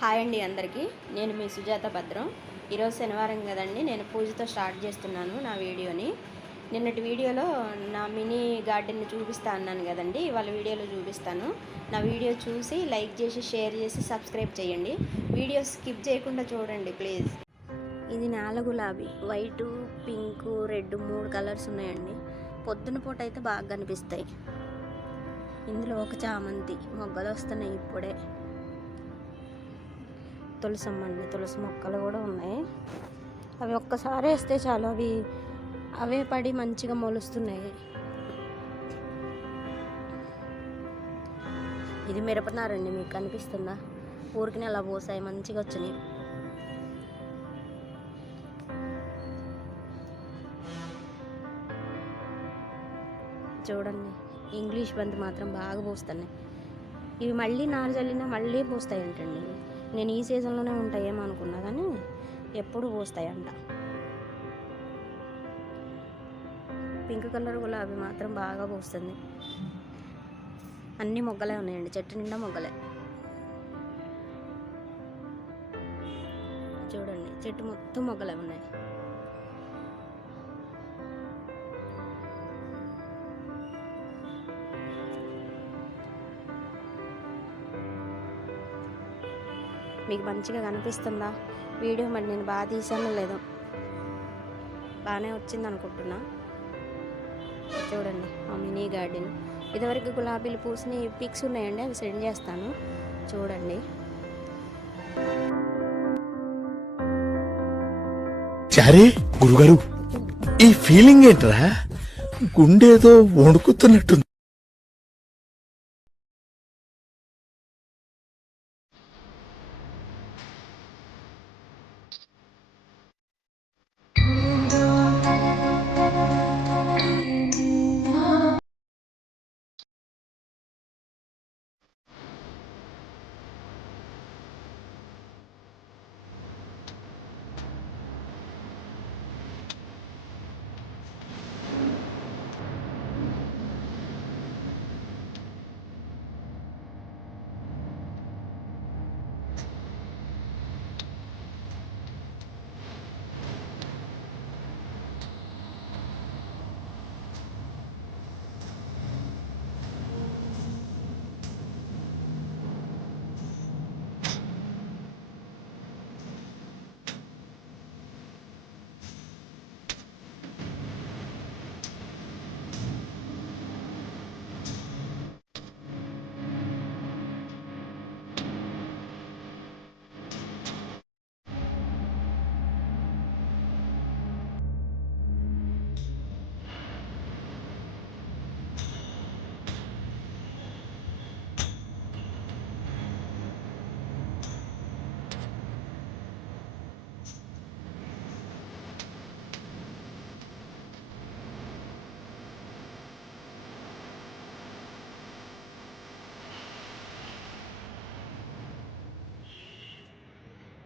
Hi అండి అందరికీ. నేను మీ సుజాత భద్రం. ఈరోజు శనివారం కదండి, నేను పూజతో స్టార్ట్ చేస్తున్నాను నా వీడియోని. నిన్నటి వీడియోలో నా మినీ గార్డెన్ని చూపిస్తా అన్నాను కదండి, ఇవాళ వీడియోలో చూపిస్తాను. నా వీడియో చూసి లైక్ చేసి షేర్ చేసి సబ్స్క్రైబ్ చేయండి. వీడియో స్కిప్ చేయకుండా చూడండి ప్లీజ్. ఇది నేల గులాబీ, వైటు పింకు రెడ్ 3 కలర్స్ ఉన్నాయండి. పొద్దున పూట అయితే బాగా కనిపిస్తాయి. ఇందులో ఒక చామంతి మొగ్గలు వస్తున్నాయి ఇప్పుడే. తులసమ్మండి, తులసి మొక్కలు కూడా ఉన్నాయి. అవి ఒక్కసారి వేస్తే చాలు, అవే పడి మంచిగా మొలుస్తున్నాయి. ఇది మిరపనారండి, మీకు కనిపిస్తుందా? ఊరికి అలా పోసాయి, మంచిగా వచ్చినాయి. చూడండి, ఇంగ్లీష్ బంతి మాత్రం బాగా పోస్తున్నాయి. ఇవి మళ్ళీ నారు చల్లినా మళ్ళీ పోస్తాయంటండి. నేను ఈ సీజన్లోనే ఉంటాయేమో అనుకున్నా, కానీ ఎప్పుడు పోస్తాయంట. పింక్ కలర్ గులాబీ మాత్రం బాగా పోస్తుంది. అన్ని మొగ్గలే ఉన్నాయండి, చెట్టు నిండా మొగ్గలే. చూడండి, చెట్టు మొత్తం మొగ్గలే ఉన్నాయి. మీకు మంచిగా కనిపిస్తుందా వీడియో? మరి నేను బాగా తీసానో లేదో, బాగానే వచ్చింది అనుకుంటున్నా. చూడండి మా మినీ గార్డెన్. ఇదివరకు గులాబీలు పూసిన పిక్స్ ఉన్నాయండి, అవి సెండ్ చేస్తాను చూడండి. సరే గురుగారు, ఈ ఫీలింగ్ ఏంట్రా? గుండేదో వణుకుతున్నట్టుంది.